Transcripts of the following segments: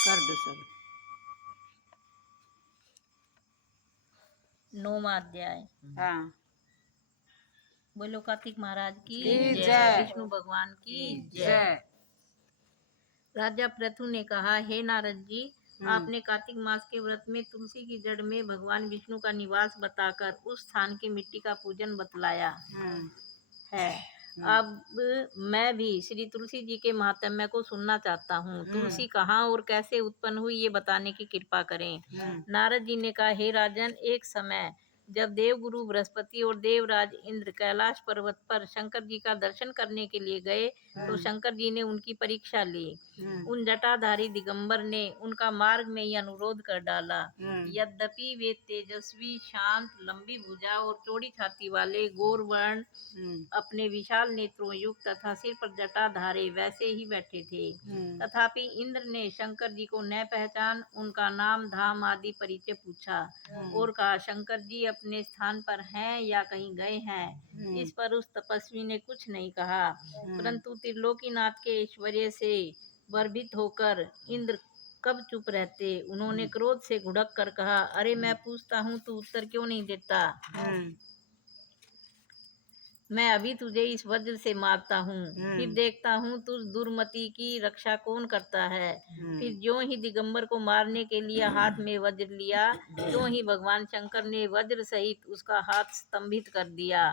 कर दो सर। 9वां अध्याय। हाँ। बोलो कार्तिक महाराज की की जय, जय। विष्णु भगवान की जय। जय। राजा पृथु ने कहा, हे नारद जी, आपने कार्तिक मास के व्रत में तुलसी की जड़ में भगवान विष्णु का निवास बताकर उस स्थान की मिट्टी का पूजन बतलाया है। अब मैं भी श्री तुलसी जी के महात्म्य को सुनना चाहता हूँ। तुलसी कहाँ और कैसे उत्पन्न हुई, ये बताने की कृपा करें। नारद जी ने कहा, हे राजन, एक समय जब देवगुरु बृहस्पति और देवराज इंद्र कैलाश पर्वत पर शंकर जी का दर्शन करने के लिए गए तो शंकर जी ने उनकी परीक्षा ली। उन जटाधारी दिगंबर ने उनका मार्ग में ही अनुरोध कर डाला। यद्यपि वे तेजस्वी, शांत, लंबी भुजा और चौड़ी छाती वाले गोर वर्ण, अपने विशाल नेत्रों युक्त तथा सिर पर जटा धारे वैसे ही बैठे थे, तथापि इंद्र ने शंकर जी को न पहचान उनका नाम, धाम आदि परिचय पूछा और कहा, शंकर जी अपने स्थान पर हैं या कहीं गए हैं। इस पर उस तपस्वी ने कुछ नहीं कहा, परंतु त्रिलोकीनाथ के ऐश्वर्य से गर्वित होकर इंद्र कब चुप रहते। उन्होंने क्रोध से घुड़क कर कहा, अरे मैं पूछता हूँ, तू उत्तर क्यों नहीं देता? मैं अभी तुझे इस वज्र से मारता हूँ, फिर देखता हूँ तुझ दुर्मति की रक्षा कौन करता है। फिर ज्यों ही दिगंबर को मारने के लिए हाथ में वज्र लिया, त्यों ही भगवान शंकर ने वज्र सहित उसका हाथ स्तंभित कर दिया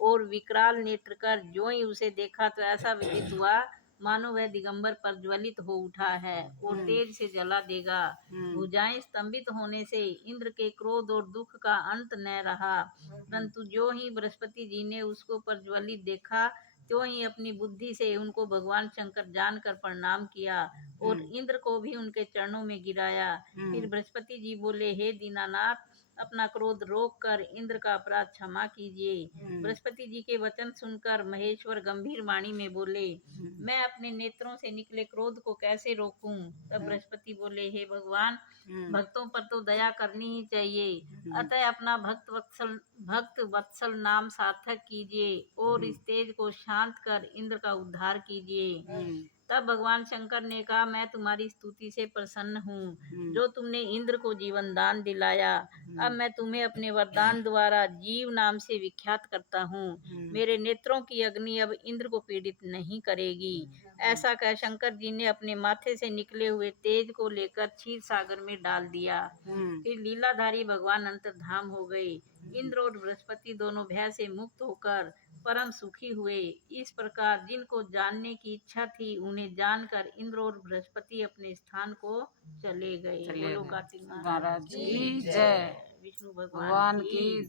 और विकराल नेत्र कर ज्यों ही उसे देखा तो ऐसा विदित हुआ मानो वह दिगंबर पर ज्वलित हो उठा है और तेज से जला देगा। भुजाएं स्तंभित होने से इंद्र के क्रोध और दुख का अंत न रहा, परंतु जो ही बृहस्पति जी ने उसको प्रज्वलित देखा, त्यों ही अपनी बुद्धि से उनको भगवान शंकर जानकर प्रणाम किया और इंद्र को भी उनके चरणों में गिराया। फिर बृहस्पति जी बोले, हे दीनानाथ, अपना क्रोध रोक कर इंद्र का अपराध क्षमा कीजिए। बृहस्पति जी के वचन सुनकर महेश्वर गंभीर वाणी में बोले, मैं अपने नेत्रों से निकले क्रोध को कैसे रोकूं? तब बृहस्पति बोले, हे भगवान, भक्तों पर तो दया करनी ही चाहिए, अतः अपना भक्त वत्सल नाम सार्थक कीजिए और इस तेज को शांत कर इंद्र का उद्धार कीजिए। तब भगवान शंकर ने कहा, मैं तुम्हारी स्तुति से प्रसन्न हूँ, जो तुमने इंद्र को जीवन दान दिलाया। अब मैं तुम्हें अपने वरदान द्वारा जीव नाम से विख्यात करता हूँ। मेरे नेत्रों की अग्नि अब इंद्र को पीड़ित नहीं करेगी। ऐसा कह शंकर जी ने अपने माथे से निकले हुए तेज को लेकर क्षीर सागर में डाल दिया। फिर लीलाधारी भगवान अंतर्धाम हो गए। इंद्र और बृहस्पति दोनों भय से मुक्त होकर परम सुखी हुए। इस प्रकार जिनको जानने की इच्छा थी उन्हें जानकर इंद्र और बृहस्पति अपने स्थान को चले गए। बोलो कार्तिक महाराज महाराज की जय। विष्णु भगवान की